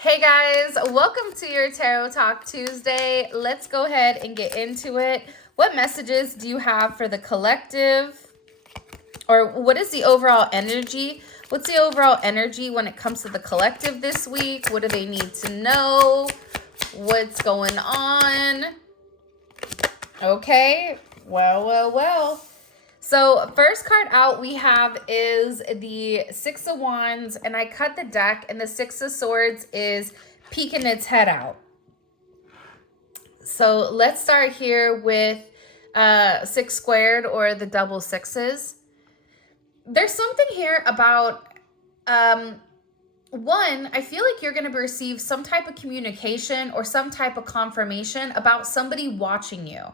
Hey guys, welcome to your Tarot Talk Tuesday. Let's go ahead and get into it. What messages do you have for the collective? Or what is the overall energy? What's the overall energy when it comes to the collective this week? What do they need to know? What's going on? Okay, well. So first card out we have is the Six of Wands, and I cut the deck, and the Six of Swords is peeking its head out. So let's start here with 6 squared, or the double sixes. There's something here about, one, I feel like you're going to receive some type of communication or some type of confirmation about somebody watching you.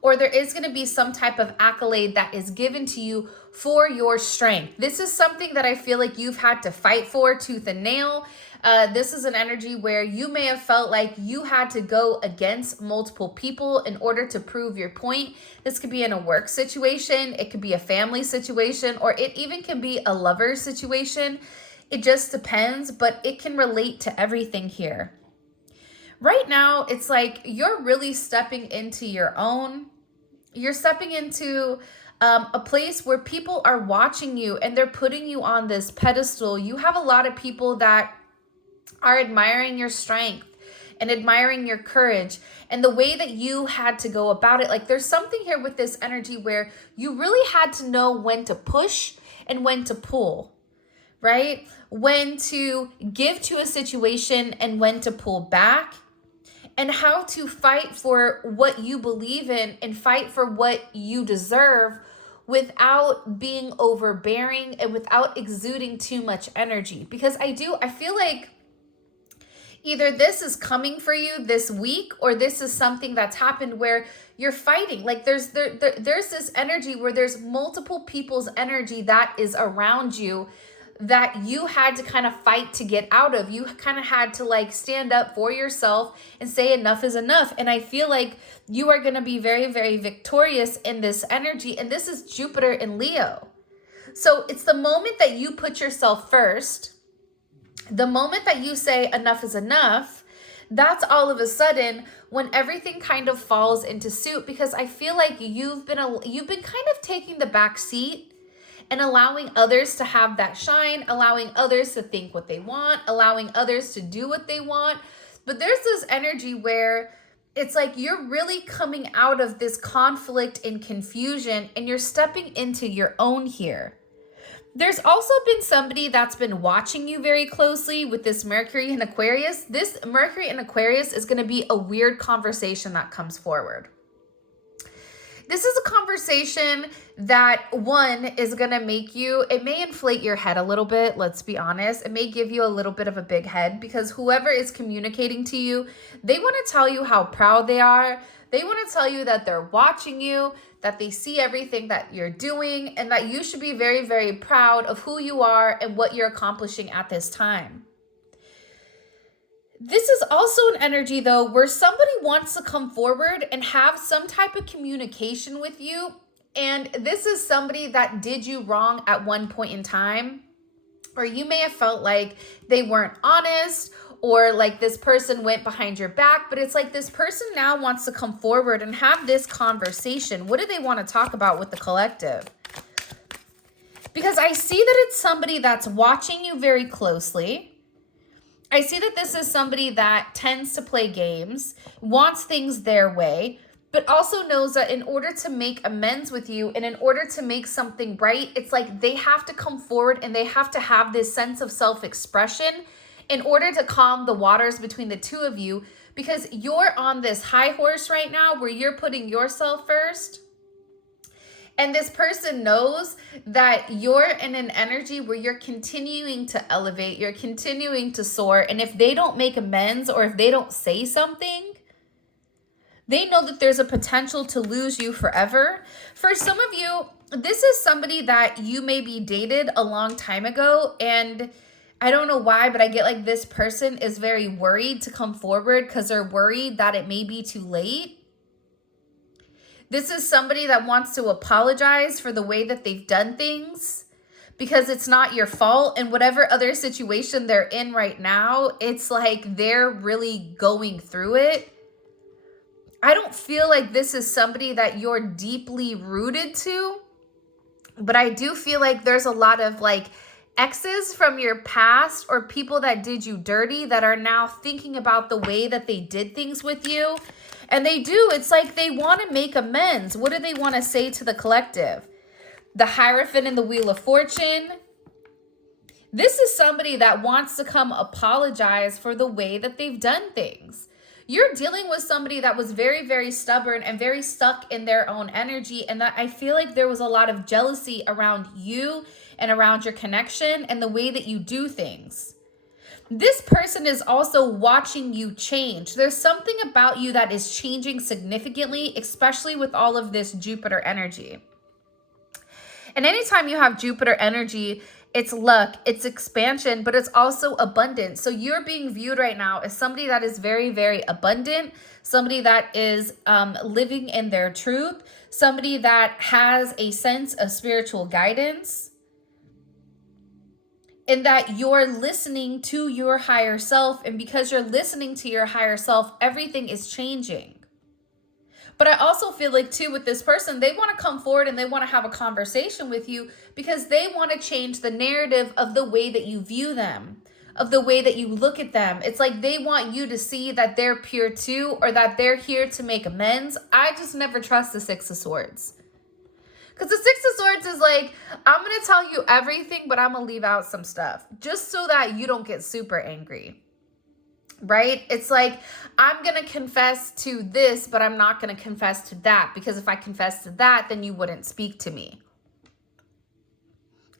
Or there is going to be some type of accolade that is given to you for your strength. This is something that I feel like you've had to fight for tooth and nail. This is an energy where you may have felt like you had to go against multiple people in order to prove your point. This could be in a work situation. It could be a family situation, or it even can be a lover situation. It just depends, but it can relate to everything here. Right now, it's like you're really stepping into your own. You're stepping into a place where people are watching you and they're putting you on this pedestal. You have a lot of people that are admiring your strength and admiring your courage and the way that you had to go about it. Like, there's something here with this energy where you really had to know when to push and when to pull, right? When to give to a situation and when to pull back. And how to fight for what you believe in and fight for what you deserve without being overbearing and without exuding too much energy. Because I feel like either this is coming for you this week, or this is something that's happened where you're fighting. Like there's this energy where there's multiple people's energy that is around you that you had to kind of fight to get out of. You kind of had to like stand up for yourself and say enough is enough. And I feel like you are going to be very, very victorious in this energy. And this is Jupiter in Leo. So it's the moment that you put yourself first, the moment that you say enough is enough, that's all of a sudden when everything kind of falls into suit. Because I feel like you've been kind of taking the back seat and allowing others to have that shine, allowing others to think what they want, allowing others to do what they want. But there's this energy where it's like you're really coming out of this conflict and confusion, and you're stepping into your own here. There's also been somebody that's been watching you very closely with this Mercury in Aquarius. This Mercury in Aquarius is going to be a weird conversation that comes forward. This is a conversation that, one, is going to make you, it may inflate your head a little bit, let's be honest. It may give you a little bit of a big head, because whoever is communicating to you, they want to tell you how proud they are. They want to tell you that they're watching you, that they see everything that you're doing, and that you should be very, very proud of who you are and what you're accomplishing at this time. This is also an energy, though, where somebody wants to come forward and have some type of communication with you. And this is somebody that did you wrong at one point in time, or you may have felt like they weren't honest, or like this person went behind your back. But it's like this person now wants to come forward and have this conversation. What do they want to talk about with the collective? Because I see that it's somebody that's watching you very closely. I see that this is somebody that tends to play games, wants things their way, but also knows that in order to make amends with you and in order to make something right, it's like they have to come forward and they have to have this sense of self-expression in order to calm the waters between the two of you, because you're on this high horse right now where you're putting yourself first. And this person knows that you're in an energy where you're continuing to elevate, you're continuing to soar. And if they don't make amends, or if they don't say something, they know that there's a potential to lose you forever. For some of you, this is somebody that you maybe dated a long time ago, and I don't know why, but I get like this person is very worried to come forward because they're worried that it may be too late. This is somebody that wants to apologize for the way that they've done things, because it's not your fault. And whatever other situation they're in right now, it's like they're really going through it. I don't feel like this is somebody that you're deeply rooted to, but I do feel like there's a lot of like exes from your past or people that did you dirty that are now thinking about the way that they did things with you. And they do. It's like they want to make amends. What do they want to say to the collective? The Hierophant and the Wheel of Fortune. This is somebody that wants to come apologize for the way that they've done things. You're dealing with somebody that was very, very stubborn and very stuck in their own energy. And that I feel like there was a lot of jealousy around you and around your connection and the way that you do things. This person is also watching you change. There's something about you that is changing significantly, especially with all of this Jupiter energy. And anytime you have Jupiter energy, it's luck, it's expansion, but it's also abundance. So you're being viewed right now as somebody that is very, very abundant, somebody that is living in their truth, somebody that has a sense of spiritual guidance, and that you're listening to your higher self. And because you're listening to your higher self, everything is changing. But I also feel like too with this person, they want to come forward and they want to have a conversation with you because they want to change the narrative of the way that you view them, of the way that you look at them. It's like they want you to see that they're pure too, or that they're here to make amends. I just never trust the Six of Swords. Because the Six of Swords is like, I'm going to tell you everything, but I'm going to leave out some stuff just so that you don't get super angry. Right? It's like, I'm going to confess to this, but I'm not going to confess to that, because if I confess to that, then you wouldn't speak to me.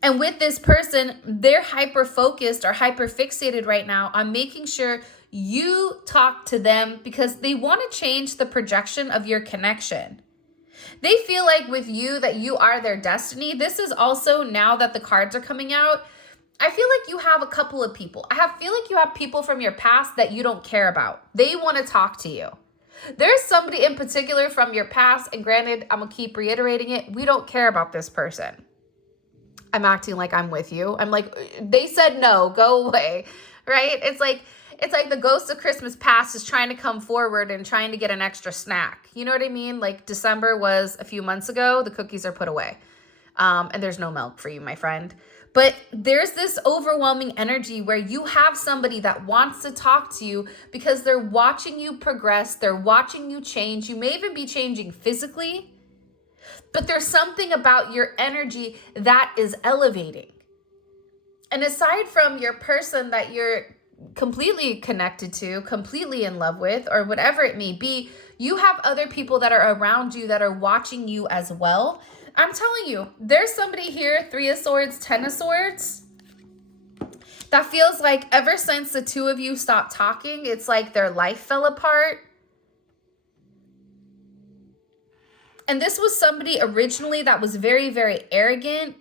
And with this person, they're hyper focused or hyper fixated right now on making sure you talk to them because they want to change the projection of your connection. They feel like with you that you are their destiny. This is also, now that the cards are coming out, I feel like you have a couple of people. Feel like you have people from your past that you don't care about. They want to talk to you. There's somebody in particular from your past, and granted, I'm going to keep reiterating it. We don't care about this person. I'm acting like I'm with you. I'm like, they said no, go away, right? It's like the ghost of Christmas past is trying to come forward and trying to get an extra snack. You know what I mean? Like December was a few months ago. The cookies are put away. And there's no milk for you, my friend. But there's this overwhelming energy where you have somebody that wants to talk to you because they're watching you progress. They're watching you change. You may even be changing physically, but there's something about your energy that is elevating. And aside from your person that you're completely connected to, completely in love with, or whatever it may be, you have other people that are around you that are watching you as well. I'm telling you, there's somebody here, 3 of Swords, 10 of Swords, that feels like ever since the two of you stopped talking, it's like their life fell apart. And this was somebody originally that was very, very arrogant.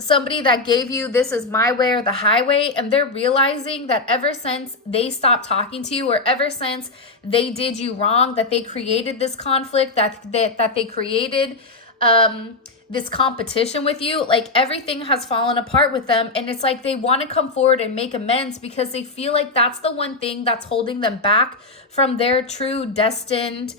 Somebody that gave you, this is my way or the highway. And they're realizing that ever since they stopped talking to you, or ever since they did you wrong, that they created this conflict, that they created this competition with you, like everything has fallen apart with them. And it's like they want to come forward and make amends because they feel like that's the one thing that's holding them back from their true destined,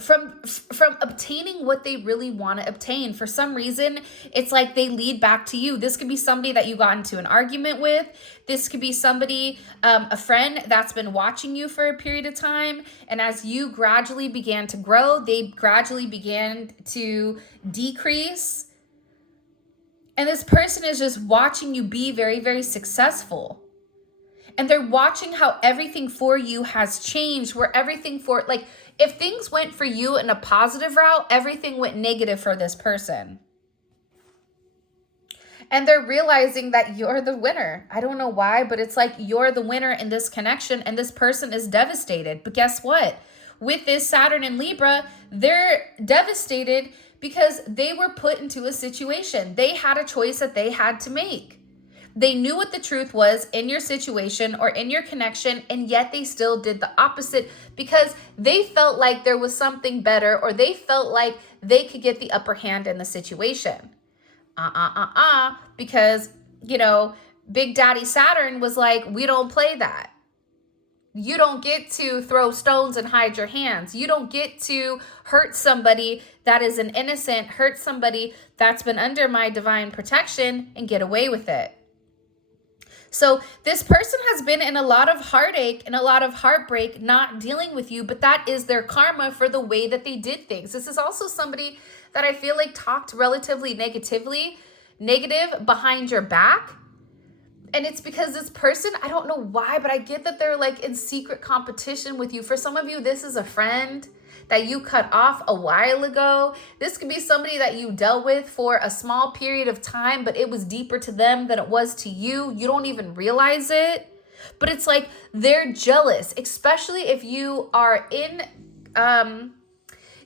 from obtaining what they really want to obtain. For some reason, it's like they lead back to you. This could be somebody that you got into an argument with. This could be somebody, a friend that's been watching you for a period of time. And as you gradually began to grow, they gradually began to decrease. And this person is just watching you be very, very successful. And they're watching how everything for you has changed, where everything for, like, if things went for you in a positive route, everything went negative for this person. And they're realizing that you're the winner. I don't know why, but it's like you're the winner in this connection, and this person is devastated. But guess what? With this Saturn and Libra, they're devastated because they were put into a situation. They had a choice that they had to make. They knew what the truth was in your situation or in your connection, and yet they still did the opposite because they felt like there was something better, or they felt like they could get the upper hand in the situation. Because, Big Daddy Saturn was like, we don't play that. You don't get to throw stones and hide your hands. You don't get to hurt somebody that is an innocent, hurt somebody that's been under my divine protection and get away with it. So this person has been in a lot of heartache and a lot of heartbreak not dealing with you, but that is their karma for the way that they did things. This is also somebody that I feel like talked relatively negative behind your back. And it's because this person, I don't know why, but I get that they're like in secret competition with you. For some of you, this is a friend that you cut off a while ago. This could be somebody that you dealt with for a small period of time, but it was deeper to them than it was to you. You don't even realize it. But it's like they're jealous, especially if you are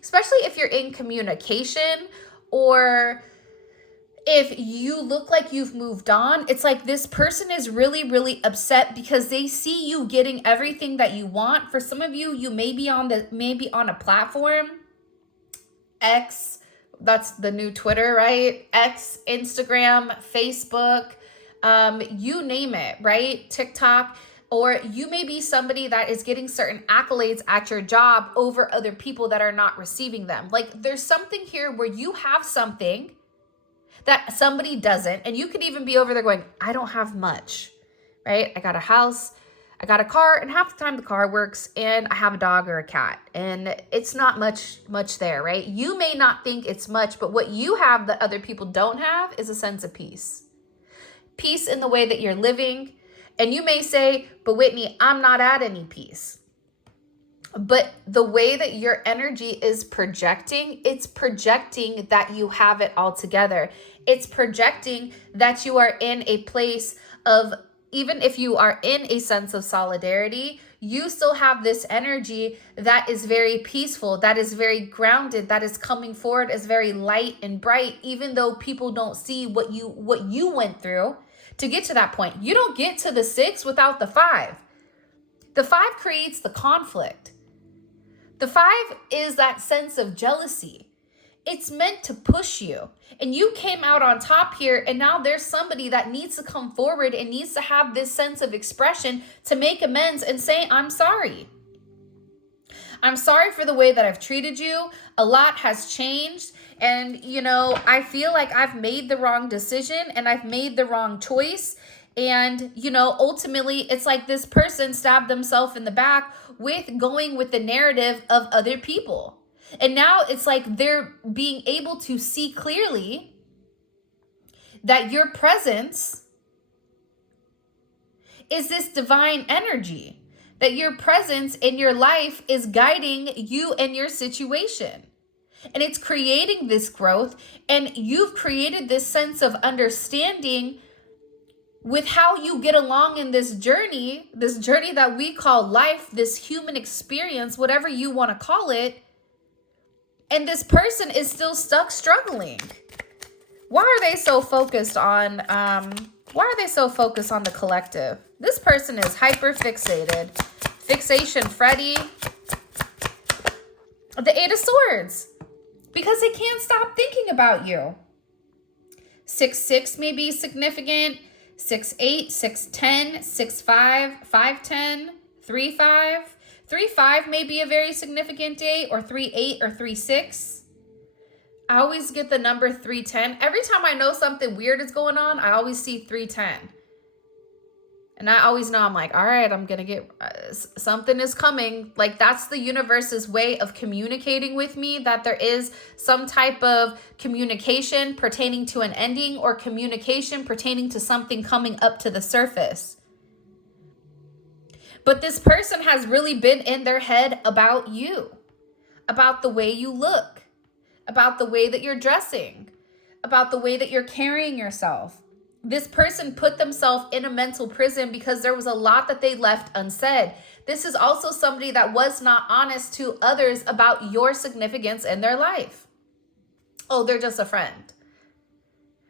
especially if you're in communication, or if you look like you've moved on. It's like this person is really, really upset because they see you getting everything that you want. For some of you, you may be on a platform, X, that's the new Twitter, right? X, Instagram, Facebook, you name it, right? TikTok. Or you may be somebody that is getting certain accolades at your job over other people that are not receiving them. Like there's something here where you have something that somebody doesn't, and you could even be over there going, I don't have much, right? I got a house, I got a car, and half the time the car works, and I have a dog or a cat, and it's not much there, right? You may not think it's much, but what you have that other people don't have is a sense of peace. Peace in the way that you're living, and you may say, but Whitney, I'm not at any peace. But the way that your energy is projecting, it's projecting that you have it all together. It's projecting that you are in a place of, even if you are in a sense of solidarity, you still have this energy that is very peaceful, that is very grounded, that is coming forward as very light and bright, even though people don't see what you went through to get to that point. You don't get to the 6 without the 5. The 5 creates the conflict. The 5 is that sense of jealousy. It's meant to push you. And you came out on top here, and now there's somebody that needs to come forward and needs to have this sense of expression to make amends and say, I'm sorry. I'm sorry for the way that I've treated you. A lot has changed. And, I feel like I've made the wrong decision and I've made the wrong choice. And, ultimately, it's like this person stabbed themselves in the back with going with the narrative of other people. And now it's like they're being able to see clearly that your presence is this divine energy, that your presence in your life is guiding you and your situation. And it's creating this growth, and you've created this sense of understanding with how you get along in this journey that we call life, this human experience, whatever you want to call it. And this person is still stuck struggling. Why are they so focused on the collective? This person is hyper fixated. Fixation Freddy. The 8 of Swords. Because they can't stop thinking about you. 6-6 may be significant. 6-8, 6-10, 6-5, 5-10, 3-5. 3-5 may be a very significant date, or 3-8 or 3-6. I always get the number 3-10. Every time I know something weird is going on, I always see 3-10. And I always know, I'm like, all right, I'm going to get, something is coming. Like, that's the universe's way of communicating with me, that there is some type of communication pertaining to an ending, or communication pertaining to something coming up to the surface. But this person has really been in their head about you, about the way you look, about the way that you're dressing, about the way that you're carrying yourself. This person put themselves in a mental prison because there was a lot that they left unsaid. This is also somebody that was not honest to others about your significance in their life. Oh, they're just a friend.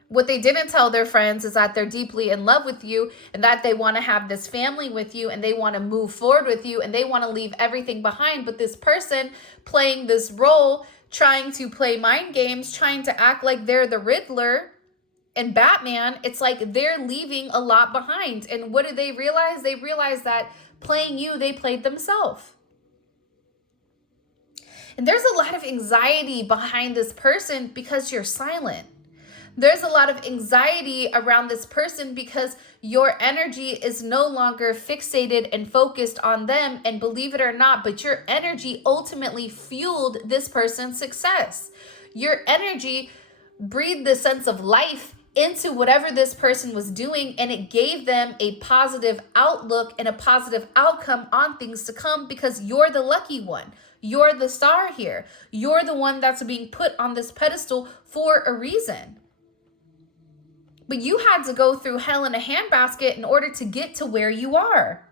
What they didn't tell their friends is that they're deeply in love with you and that they want to have this family with you and they want to move forward with you and they want to leave everything behind. But this person playing this role, trying to play mind games, trying to act like they're the Riddler and Batman, it's like they're leaving a lot behind. And what do they realize? They realize that playing you, they played themselves. And there's a lot of anxiety behind this person because you're silent. There's a lot of anxiety around this person because your energy is no longer fixated and focused on them. And believe it or not, but your energy ultimately fueled this person's success. Your energy breathed the sense of life into whatever this person was doing, and it gave them a positive outlook and a positive outcome on things to come because you're the lucky one. You're the star here. You're the one that's being put on this pedestal for a reason. But you had to go through hell in a handbasket in order to get to where you are.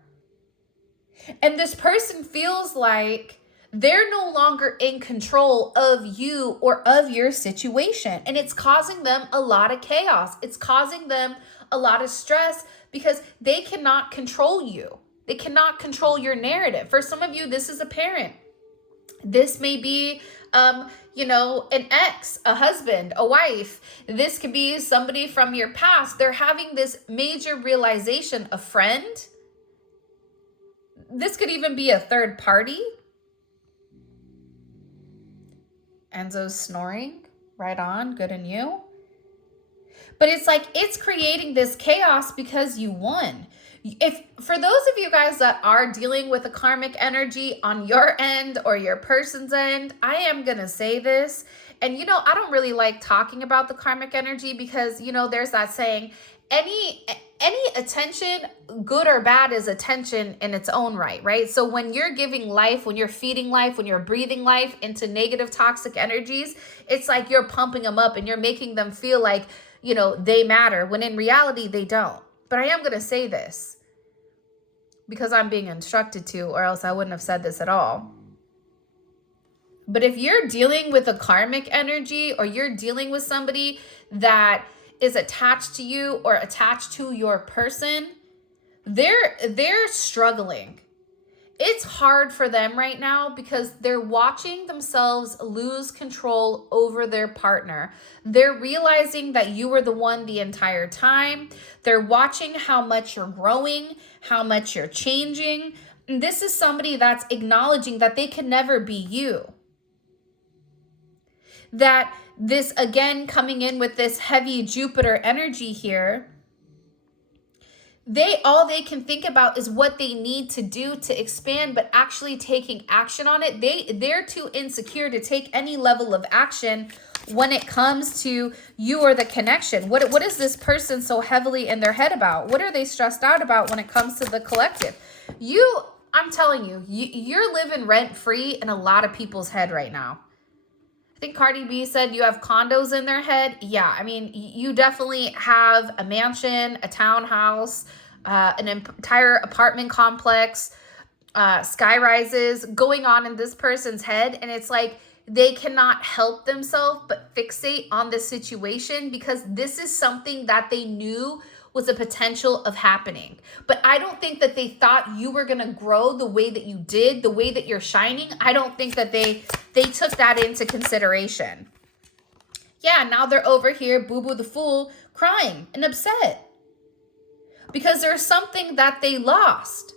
And this person feels like they're no longer in control of you or of your situation. And it's causing them a lot of chaos. It's causing them a lot of stress because they cannot control you. They cannot control your narrative. For some of you, this is a parent. This may be, an ex, a husband, a wife. This could be somebody from your past. They're having this major realization, a friend. This could even be a third party. Enzo's snoring. Right on. Good on you. But it's like it's creating this chaos because you won. If for those of you guys that are dealing with a karmic energy on your end or your person's end, I am going to say this. And, I don't really like talking about the karmic energy because, there's that saying, any attention, good or bad, is attention in its own right, right? So when you're giving life, when you're feeding life, when you're breathing life into negative toxic energies, it's like you're pumping them up and you're making them feel like, they matter, when in reality, they don't. But I am going to say this because I'm being instructed to, or else I wouldn't have said this at all. But if you're dealing with a karmic energy or you're dealing with somebody that is attached to you or attached to your person, they're struggling. It's hard for them right now because they're watching themselves lose control over their partner. They're realizing that you were the one the entire time. They're watching how much you're growing, how much you're changing. And this is somebody that's acknowledging that they can never be you. That this, again, coming in with this heavy Jupiter energy here, all they can think about is what they need to do to expand, but actually taking action on it, they're too insecure to take any level of action when it comes to you or the connection. What is this person so heavily in their head about? What are they stressed out about when it comes to the collective? I'm telling you, you're living rent-free in a lot of people's head right now. I think Cardi B said you have condos in their head. Yeah, I mean, you definitely have a mansion, a townhouse, an entire apartment complex, sky rises going on in this person's head. And it's like they cannot help themselves but fixate on this situation because this is something that they knew was a potential of happening. But I don't think that they thought you were going to grow the way that you did, the way that you're shining. I don't think that they took that into consideration. Yeah, now they're over here, Boo-Boo the Fool, crying and upset because there's something that they lost.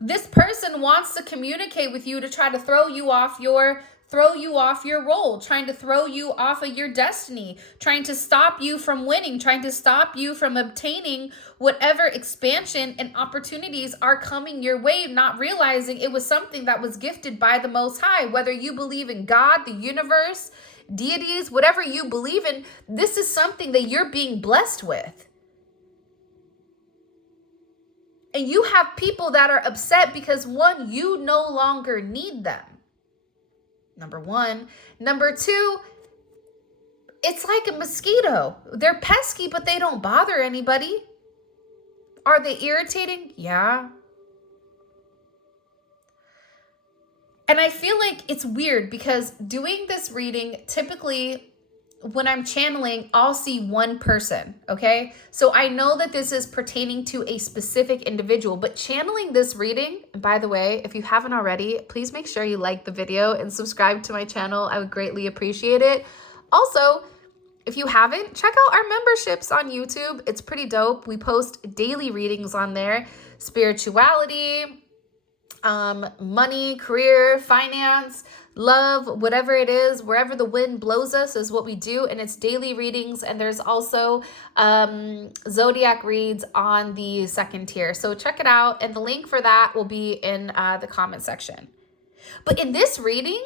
This person wants to communicate with you to try to throw you off your role, trying to throw you off of your destiny, trying to stop you from winning, trying to stop you from obtaining whatever expansion and opportunities are coming your way, not realizing it was something that was gifted by the Most High. Whether you believe in God, the universe, deities, whatever you believe in, this is something that you're being blessed with. And you have people that are upset because, one, you no longer need them. Number one. Number two, it's like a mosquito. They're pesky, but they don't bother anybody. Are they irritating? Yeah. And I feel like it's weird because doing this reading, typically when I'm channeling, I'll see one person, okay? So I know that this is pertaining to a specific individual, but channeling this reading, and by the way, if you haven't already, please make sure you like the video and subscribe to my channel. I would greatly appreciate it. Also, if you haven't, check out our memberships on YouTube. It's pretty dope. We post daily readings on there. Spirituality, money, career, finance, love, whatever it is, wherever the wind blows us is what we do. And it's daily readings. And there's also zodiac reads on the second tier. So check it out. And the link for that will be in the comment section. But in this reading,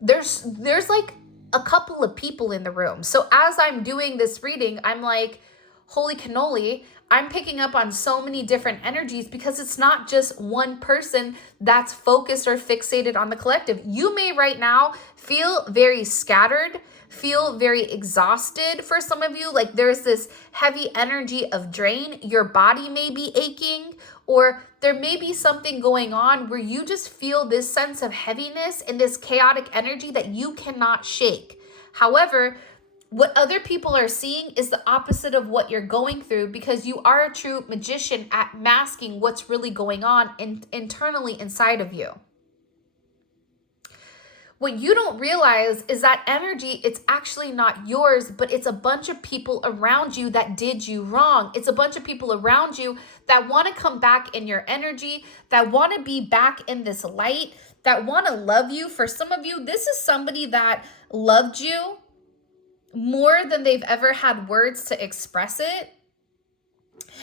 there's like a couple of people in the room. So as I'm doing this reading, I'm like, holy cannoli, I'm picking up on so many different energies because it's not just one person that's focused or fixated on the collective. You may right now feel very scattered, feel very exhausted for some of you. Like there's this heavy energy of drain. Your body may be aching, or there may be something going on where you just feel this sense of heaviness and this chaotic energy that you cannot shake. However, what other people are seeing is the opposite of what you're going through, because you are a true magician at masking what's really going on internally inside of you. What you don't realize is that energy, it's actually not yours, but it's a bunch of people around you that did you wrong. It's a bunch of people around you that want to come back in your energy, that want to be back in this light, that want to love you. For some of you, this is somebody that loved you more than they've ever had words to express it.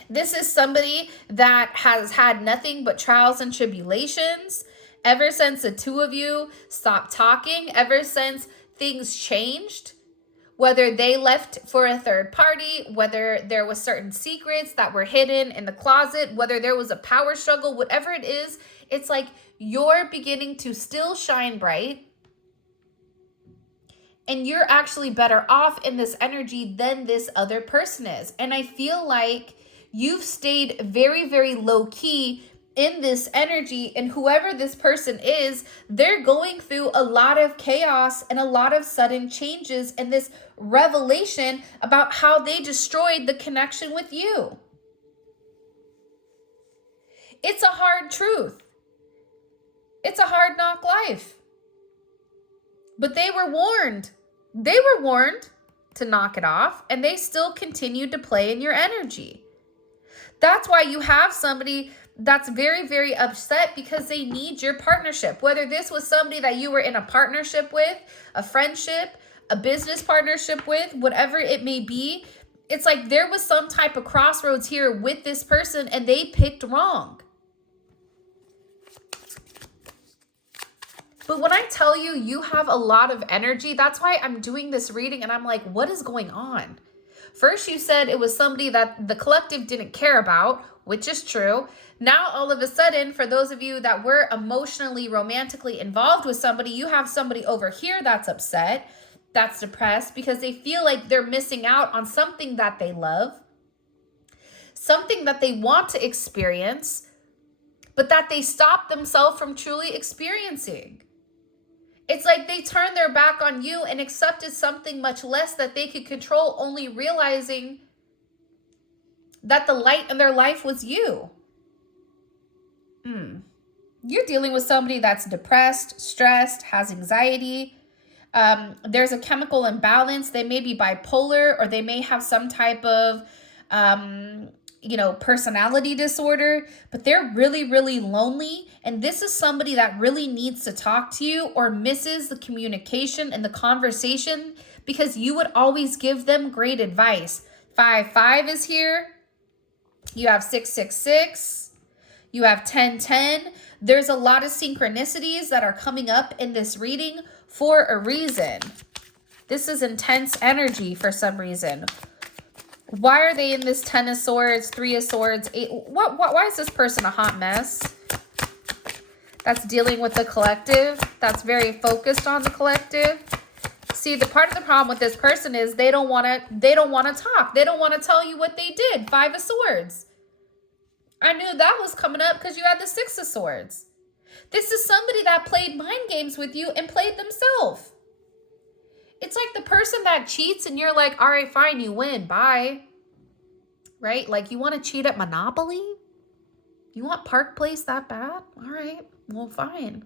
This is somebody that has had nothing but trials and tribulations ever since the two of you stopped talking, ever since things changed, whether they left for a third party, whether there was certain secrets that were hidden in the closet, whether there was a power struggle, whatever it is, it's like you're beginning to still shine bright. And you're actually better off in this energy than this other person is. And I feel like you've stayed very, very low key in this energy. And whoever this person is, they're going through a lot of chaos and a lot of sudden changes and this revelation about how they destroyed the connection with you. It's a hard truth. It's a hard knock life. But they were warned. They were warned to knock it off, and they still continued to play in your energy. That's why you have somebody that's very, very upset because they need your partnership. Whether this was somebody that you were in a partnership with, a friendship, a business partnership with, whatever it may be, it's like there was some type of crossroads here with this person and they picked wrong. But when I tell you, you have a lot of energy, that's why I'm doing this reading and I'm like, what is going on? First, you said it was somebody that the collective didn't care about, which is true. Now, all of a sudden, for those of you that were emotionally, romantically involved with somebody, you have somebody over here that's upset, that's depressed, because they feel like they're missing out on something that they love, something that they want to experience, but that they stop themselves from truly experiencing. It's like they turned their back on you and accepted something much less that they could control, only realizing that the light in their life was you. You're dealing with somebody that's depressed, stressed, has anxiety. There's a chemical imbalance. They may be bipolar, or they may have some type of personality disorder, but they're really, really lonely. And this is somebody that really needs to talk to you, or misses the communication and the conversation, because you would always give them great advice. 5-5 is here. You have 6-6-6. You have 10-10. There's a lot of synchronicities that are coming up in this reading for a reason. This is intense energy for some reason. Why are they in this 10 of Swords, 3 of Swords, 8? Why is this person a hot mess? That's dealing with the collective. That's very focused on the collective. See, the part of the problem with this person is they don't want to talk. They don't want to tell you what they did. 5 of Swords. I knew that was coming up because you had the 6 of Swords. This is somebody that played mind games with you and played themselves. It's like the person that cheats and you're like, all right, fine, you win, bye. Right? Like, you want to cheat at Monopoly? You want Park Place that bad? All right, well, fine.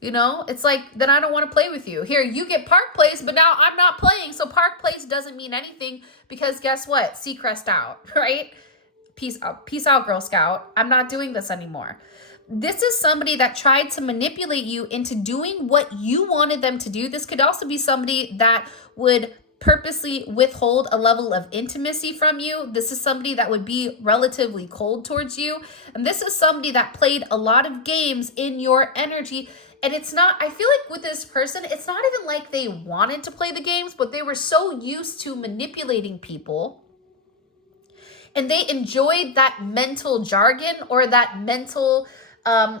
You know, it's like, then I don't want to play with you. Here, you get Park Place, but now I'm not playing. So Park Place doesn't mean anything because guess what? Seacrest out, right? Peace out, Girl Scout. I'm not doing this anymore. This is somebody that tried to manipulate you into doing what you wanted them to do. This could also be somebody that would purposely withhold a level of intimacy from you. This is somebody that would be relatively cold towards you. And this is somebody that played a lot of games in your energy. And it's not, I feel like with this person, it's not even like they wanted to play the games, but they were so used to manipulating people. And they enjoyed that mental jargon or that mental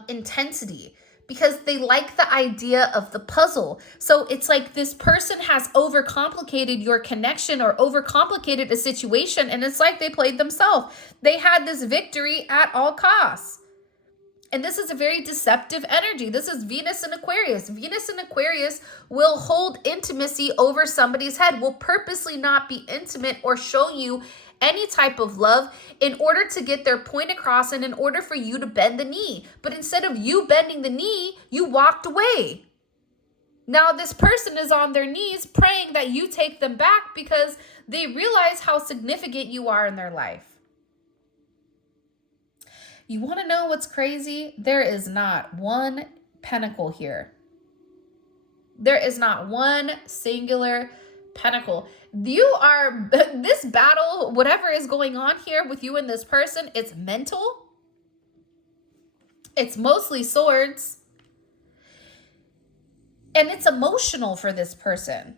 intensity because they like the idea of the puzzle. So it's like this person has overcomplicated your connection or overcomplicated a situation. And it's like they played themselves. They had this victory at all costs. And this is a very deceptive energy. This is Venus in Aquarius. Venus in Aquarius will hold intimacy over somebody's head, will purposely not be intimate or show you any type of love in order to get their point across and in order for you to bend the knee. But instead of you bending the knee, you walked away. Now this person is on their knees praying that you take them back because they realize how significant you are in their life. You want to know what's crazy? There is not one pentacle here. There is not one singular pentacle. You are, this battle, whatever is going on here with you and this person, it's mental. It's mostly swords. And it's emotional for this person.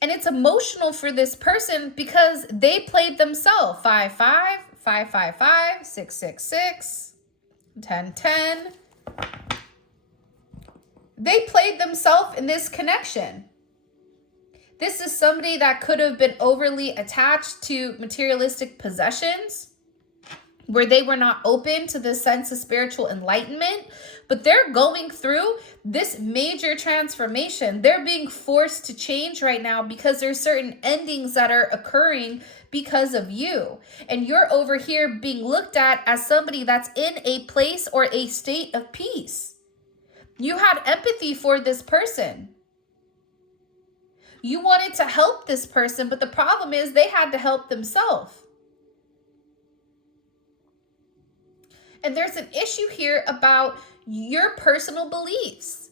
And it's emotional for this person because they played themselves. 5-5. 5-5-5, 6-6-6, 10-10. They played themselves in this connection. This is somebody that could have been overly attached to materialistic possessions, where they were not open to the sense of spiritual enlightenment, but they're going through this major transformation. They're being forced to change right now because there's certain endings that are occurring because of you. And you're over here being looked at as somebody that's in a place or a state of peace. You had empathy for this person. You wanted to help this person, but the problem is they had to help themselves. And there's an issue here about your personal beliefs.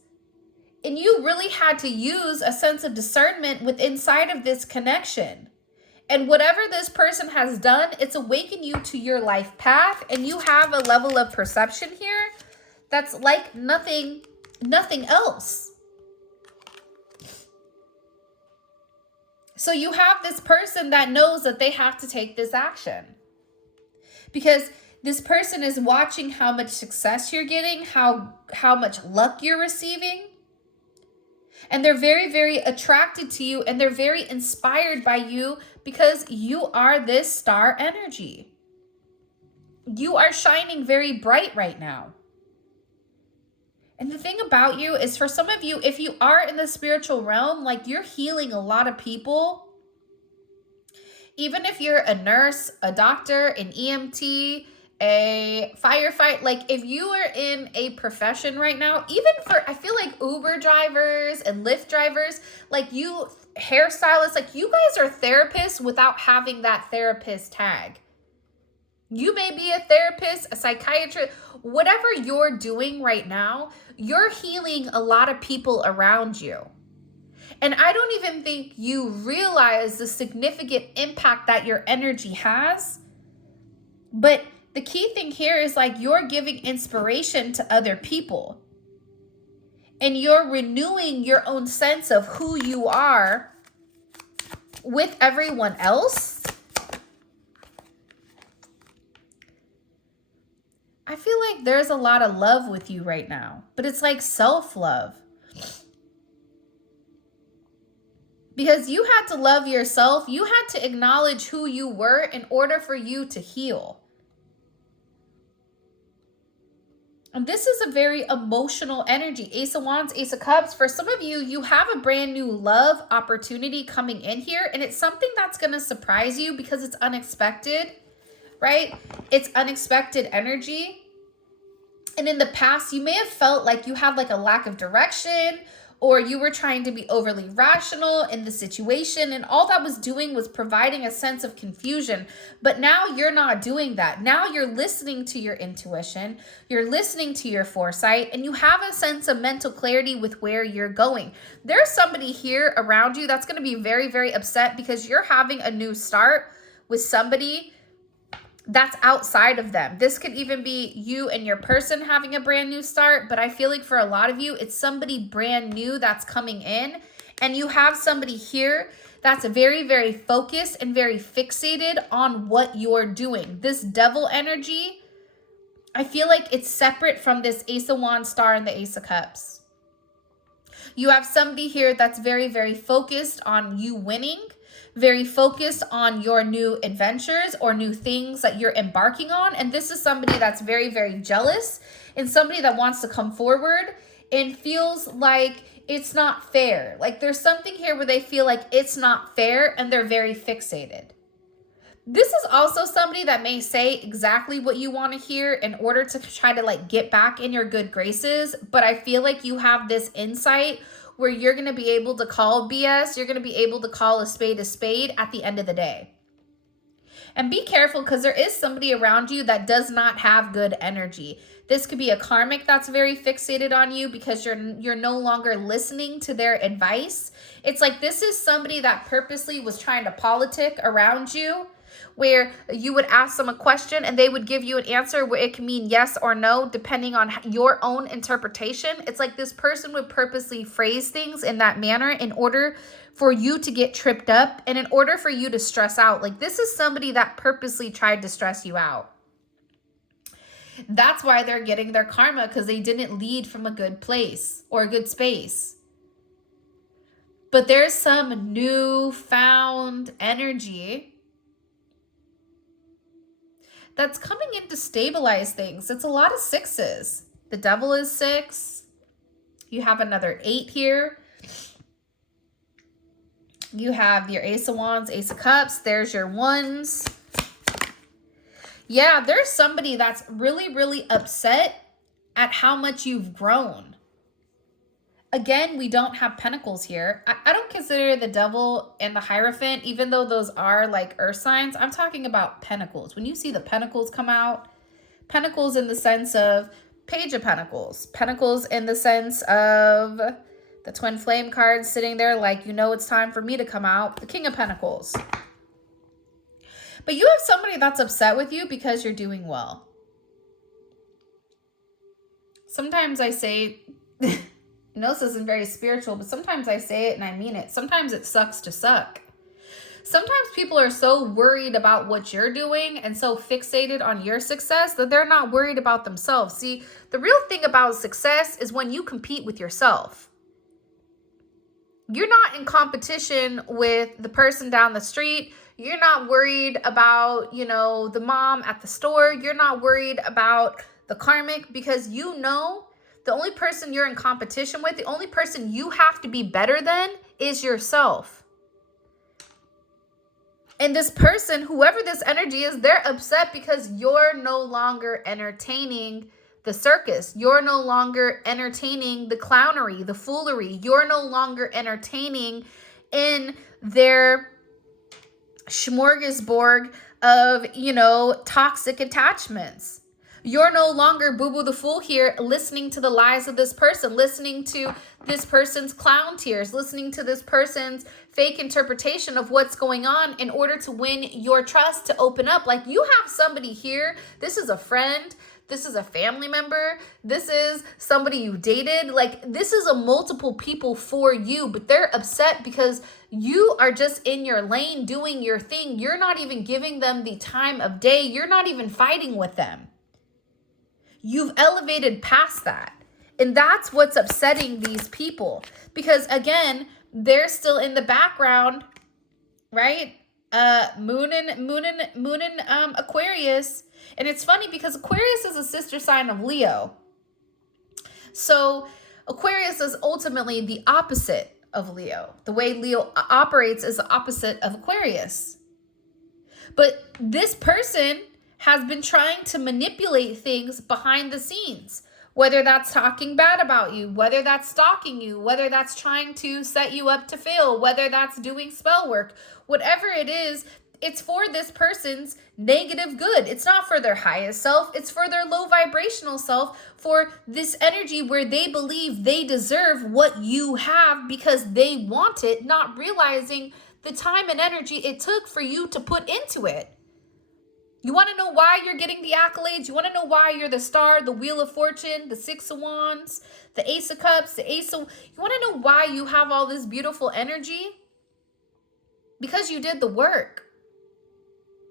And you really had to use a sense of discernment within inside of this connection. And whatever this person has done, it's awakened you to your life path. And you have a level of perception here that's like nothing else. So you have this person that knows that they have to take this action. Because this person is watching how much success you're getting, how much luck you're receiving. And they're very, very attracted to you and they're very inspired by you because you are this star energy. You are shining very bright right now. And the thing about you is for some of you, if you are in the spiritual realm, like you're healing a lot of people. Even if you're a nurse, a doctor, an EMT, a firefighter, like if you are in a profession right now, even for, I feel like Uber drivers and Lyft drivers, like you hairstylists, like you guys are therapists without having that therapist tag. You may be a therapist, a psychiatrist, whatever you're doing right now, you're healing a lot of people around you. And I don't even think you realize the significant impact that your energy has. But the key thing here is like you're giving inspiration to other people. And you're renewing your own sense of who you are with everyone else. I feel like there's a lot of love with you right now, but it's like self-love. Because you had to love yourself. You had to acknowledge who you were in order for you to heal. And this is a very emotional energy. Ace of Wands, Ace of Cups. For some of you, you have a brand new love opportunity coming in here. And it's something that's going to surprise you because it's unexpected, right? It's unexpected energy. And in the past, you may have felt like you had like a lack of direction, or you were trying to be overly rational in the situation, and all that was doing was providing a sense of confusion. But now you're not doing that. Now you're listening to your intuition, you're listening to your foresight, and you have a sense of mental clarity with where you're going. There's somebody here around you that's going to be very, very upset because you're having a new start with somebody that's outside of them. This could even be you and your person having a brand new start, but I feel like for a lot of you, it's somebody brand new that's coming in, and you have somebody here that's very, very focused and very fixated on what you're doing. This devil energy, I feel like it's separate from this Ace of Wands star and the Ace of Cups. You have somebody here that's very, very focused on you winning, very focused on your new adventures or new things that you're embarking on. And this is somebody that's very, very jealous, and somebody that wants to come forward and feels like it's not fair. Like there's something here where they feel like it's not fair, and they're very fixated. This is also somebody that may say exactly what you want to hear in order to try to like get back in your good graces. But I feel like you have this insight where you're going to be able to call BS. You're going to be able to call a spade at the end of the day. And be careful, because there is somebody around you that does not have good energy. This could be a karmic that's very fixated on you because you're no longer listening to their advice. It's like this is somebody that purposely was trying to politic around you, where you would ask them a question and they would give you an answer where it can mean yes or no, depending on your own interpretation. It's like this person would purposely phrase things in that manner in order for you to get tripped up and in order for you to stress out. Like this is somebody that purposely tried to stress you out. That's why they're getting their karma, because they didn't lead from a good place or a good space. But there's some newfound energy that's coming in to stabilize things. It's a lot of sixes. The devil is 6. You have another 8 here. You have your Ace of Wands, Ace of Cups. There's your ones. Yeah, there's somebody that's really, really upset at how much you've grown. Again, we don't have pentacles here. I don't consider the devil and the Hierophant, even though those are like earth signs, I'm talking about pentacles. When you see the pentacles come out, pentacles in the sense of Page of Pentacles, pentacles in the sense of the twin flame cards sitting there like, you know, it's time for me to come out, the King of Pentacles. But you have somebody that's upset with you because you're doing well. Sometimes I say... I know this isn't very spiritual, but sometimes I say it and I mean it. Sometimes it sucks to suck. Sometimes people are so worried about what you're doing and so fixated on your success that they're not worried about themselves. See, the real thing about success is when you compete with yourself. You're not in competition with the person down the street. You're not worried about, you know, the mom at the store. You're not worried about the karmic, because you know the only person you're in competition with, the only person you have to be better than is yourself. And this person, whoever this energy is, they're upset because you're no longer entertaining the circus. You're no longer entertaining the clownery, the foolery. You're no longer entertaining in their smorgasbord of, you know, toxic attachments. You're no longer Boo-Boo the Fool here, listening to the lies of this person, listening to this person's clown tears, listening to this person's fake interpretation of what's going on in order to win your trust, to open up. Like, you have somebody here. This is a friend. This is a family member. This is somebody you dated. Like, this is a multiple people for you, but they're upset because you are just in your lane doing your thing. You're not even giving them the time of day. You're not even fighting with them. You've elevated past that. And that's what's upsetting these people. Because again, they're still in the background, right? Moon and Aquarius. And it's funny because Aquarius is a sister sign of Leo. So Aquarius is ultimately the opposite of Leo. The way Leo operates is the opposite of Aquarius. But this person has been trying to manipulate things behind the scenes, whether that's talking bad about you, whether that's stalking you, whether that's trying to set you up to fail, whether that's doing spell work, whatever it is, it's for this person's negative good. It's not for their highest self. It's for their low vibrational self, for this energy where they believe they deserve what you have because they want it, not realizing the time and energy it took for you to put into it. You want to know why you're getting the accolades? You want to know why you're the star, the Wheel of Fortune, the Six of Wands, the Ace of Cups, the Ace of... You want to know why you have all this beautiful energy? Because you did the work.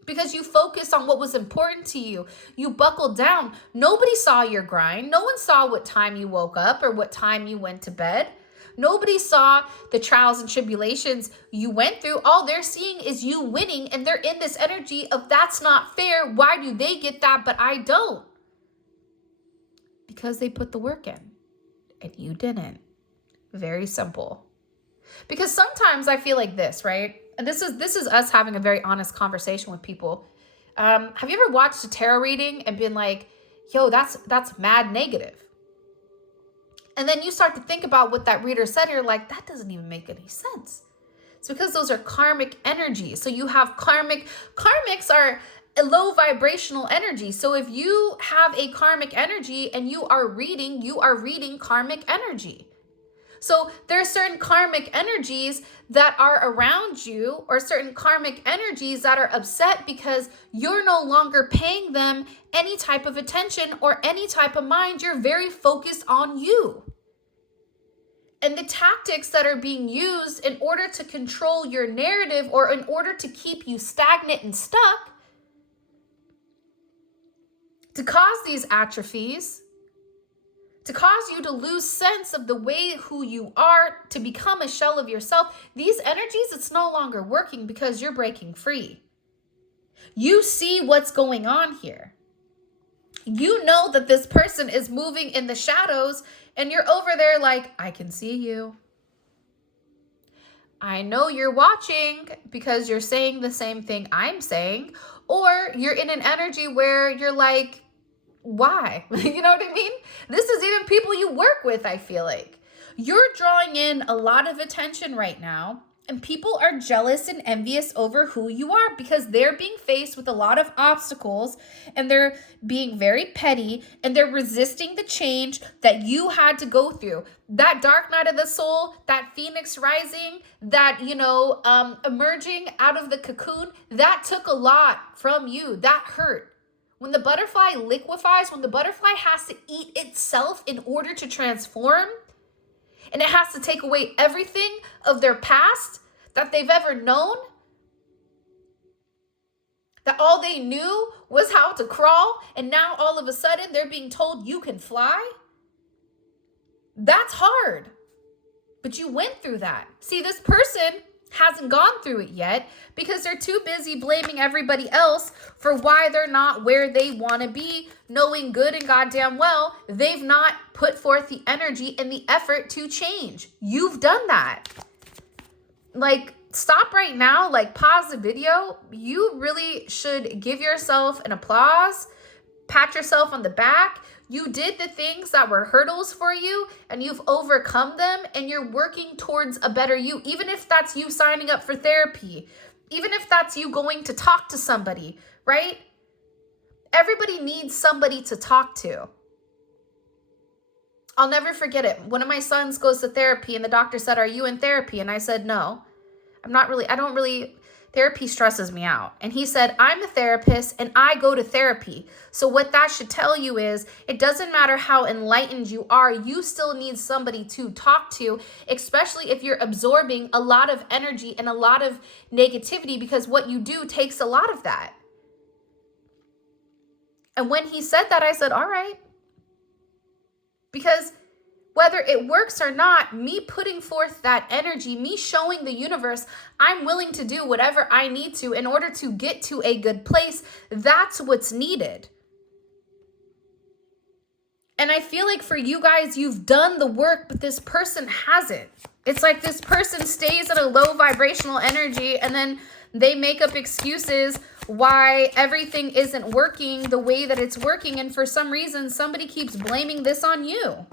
Because you focused on what was important to you. You buckled down. Nobody saw your grind. No one saw what time you woke up or what time you went to bed. Nobody saw the trials and tribulations you went through. All they're seeing is you winning, and they're in this energy of that's not fair. Why do they get that, but I don't? Because they put the work in and you didn't. Very simple. Because sometimes I feel like this, right? And this is us having a very honest conversation with people. Have you ever watched a tarot reading and been like, yo, that's mad negative? And then you start to think about what that reader said, and you're like, that doesn't even make any sense. It's because those are karmic energies. So you have karmics are a low vibrational energy. So if you have a karmic energy and you are reading karmic energy. So there are certain karmic energies that are around you, or certain karmic energies that are upset because you're no longer paying them any type of attention or any type of mind. You're very focused on you. And the tactics that are being used in order to control your narrative or in order to keep you stagnant and stuck, to cause these atrophies, to cause you to lose sense of the way who you are, to become a shell of yourself, these energies, it's no longer working because you're breaking free. You see what's going on here. You know that this person is moving in the shadows and you're over there like, I can see you. I know you're watching because you're saying the same thing I'm saying, or you're in an energy where you're like, why? You know what I mean? This is even people you work with, I feel like. You're drawing in a lot of attention right now, and people are jealous and envious over who you are because they're being faced with a lot of obstacles, and they're being very petty, and they're resisting the change that you had to go through. That dark night of the soul, that phoenix rising, that, emerging out of the cocoon, that took a lot from you. That hurt. When the butterfly liquefies, when the butterfly has to eat itself in order to transform, and it has to take away everything of their past that they've ever known, that all they knew was how to crawl, and now all of a sudden they're being told you can fly. That's hard, but you went through that. See, this person hasn't gone through it yet because they're too busy blaming everybody else for why they're not where they want to be, knowing good and goddamn well they've not put forth the energy and the effort to change. You've done that. Like, stop right now, like pause the video. You really should give yourself an applause, pat yourself on the back. You did the things that were hurdles for you and you've overcome them, and you're working towards a better you. Even if that's you signing up for therapy, even if that's you going to talk to somebody, right? Everybody needs somebody to talk to. I'll never forget it. One of my sons goes to therapy and the doctor said, "Are you in therapy?" And I said, "No, therapy stresses me out." And he said, "I'm a therapist and I go to therapy." So what that should tell you is it doesn't matter how enlightened you are, you still need somebody to talk to, especially if you're absorbing a lot of energy and a lot of negativity, because what you do takes a lot of that. And when he said that, I said, all right. Because whether it works or not, me putting forth that energy, me showing the universe, I'm willing to do whatever I need to in order to get to a good place. That's what's needed. And I feel like for you guys, you've done the work, but this person hasn't. It's like this person stays at a low vibrational energy, and then they make up excuses why everything isn't working the way that it's working. And for some reason, somebody keeps blaming this on you.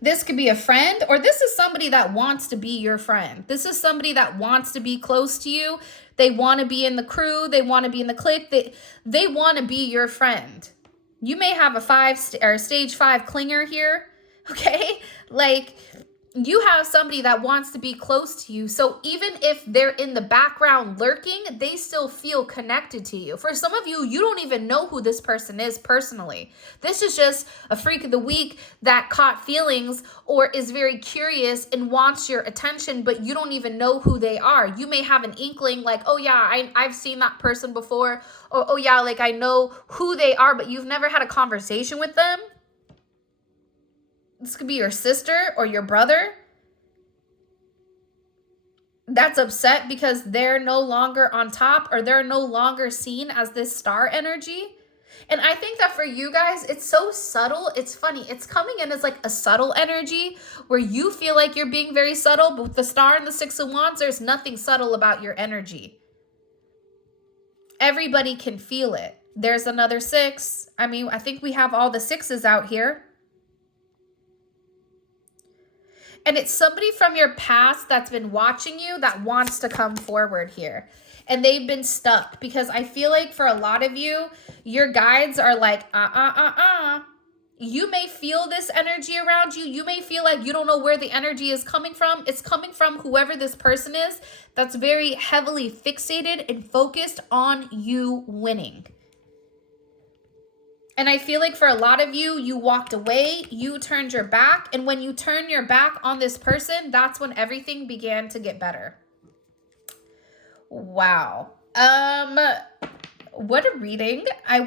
This could be a friend, or this is somebody that wants to be your friend. This is somebody that wants to be close to you. They want to be in the crew. They want to be in the clique. They want to be your friend. You may have a stage 5 clinger here, okay? Like, you have somebody that wants to be close to you. So even if they're in the background lurking, they still feel connected to you. For some of you, you don't even know who this person is personally. This is just a freak of the week that caught feelings or is very curious and wants your attention, but you don't even know who they are. You may have an inkling like, oh yeah, I've seen that person before. Or, oh yeah, like I know who they are, but you've never had a conversation with them. This could be your sister or your brother that's upset because they're no longer on top, or they're no longer seen as this star energy. And I think that for you guys, it's so subtle. It's funny. It's coming in as like a subtle energy where you feel like you're being very subtle, but with the star and the 6 of Wands, there's nothing subtle about your energy. Everybody can feel it. There's another 6. I mean, I think we have all the 6s out here. And it's somebody from your past that's been watching you that wants to come forward here. And they've been stuck because I feel like for a lot of you, your guides are like, You may feel this energy around you. You may feel like you don't know where the energy is coming from. It's coming from whoever this person is that's very heavily fixated and focused on you winning. And I feel like for a lot of you, you walked away, you turned your back. And when you turn your back on this person, that's when everything began to get better. Wow. What a reading. I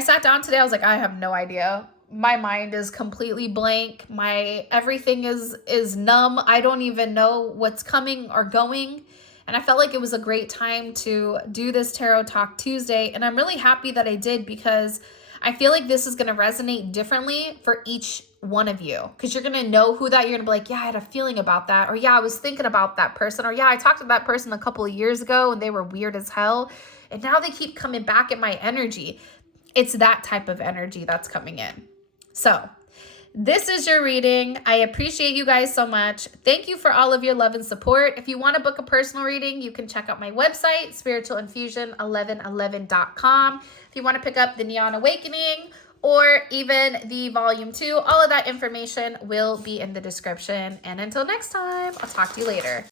sat down today. I was like, I have no idea. My mind is completely blank. Everything is numb. I don't even know what's coming or going. And I felt like it was a great time to do this Tarot Talk Tuesday. And I'm really happy that I did, because I feel like this is going to resonate differently for each one of you. Because you're going to know who that, you're going to be like, yeah, I had a feeling about that. Or yeah, I was thinking about that person. Or yeah, I talked to that person a couple of years ago and they were weird as hell. And now they keep coming back at my energy. It's that type of energy that's coming in. So this is your reading. I appreciate you guys so much. Thank you for all of your love and support. If you want to book a personal reading, you can check out my website, spiritualinfusion1111.com. If you want to pick up the Neon Awakening or even the Volume 2, all of that information will be in the description. And until next time, I'll talk to you later.